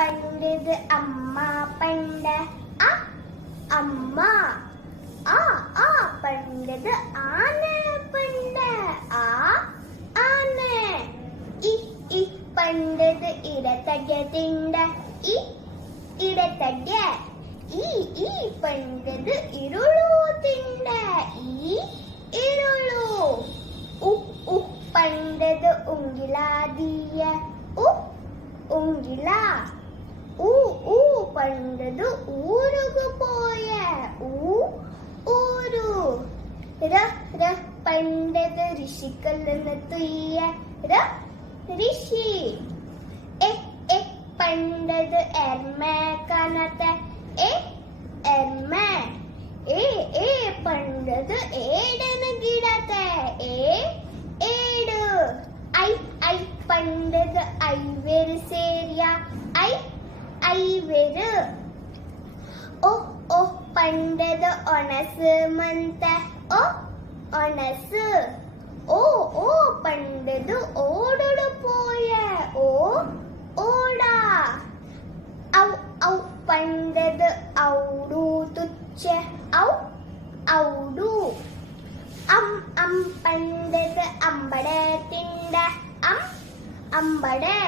പണ്ടത് അമ്മ പണ്ട് അ അമ്മ ആ ആ പണ്ടത് ആന പണ്ട് ആ ആന ഇ പണ്ടത് ഇടത്തടത്തിണ്ട ഇ ഇടത്തട ഈ പണ്ടത് ഇരുളു തിണ്ട ഈ ഇരുളു ഉ പണ്ടത് ഉങ്കിലാദിയ ഉങ്കില ഊ പണ്ടത് ഊരുകു പോയ ഊരു ര പണ്ടത് ഋഷിക്കൽ നിന്ന് തുയ്യ ഋഷി എ പണ്ടത് എർമ കനത്ത എർമ ഏ പണ്ടത് ഏടന ಗಿಡತ ಏಡು ಐ ಪಂಡದ ಐವೆರು ಸೇರಿಯ ಐವೆರು ಓ ಪಂಡದ ಒಣಸು ಮಂತ ಒಣಸು ಓ ಪಂಡದು ಓಡಡು ಪೋಯ ಓಡ ಔ ಪಂಡದ ಔಡು ತುಚ್ಚ ಔಡು ಅಂ ಪಂಡದ ಅಂಬಡೆ ತಿಂಡ ಅಂಬಡೆ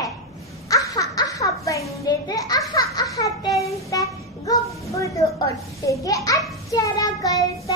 ಅಹ ಪಂಡದ ಅಹ ತೆಲ್ತ ಗೊಬ್ಬುದು ಒಟ್ಟಿಗೆ ಅಚ್ಚರ ಕಲ್ತ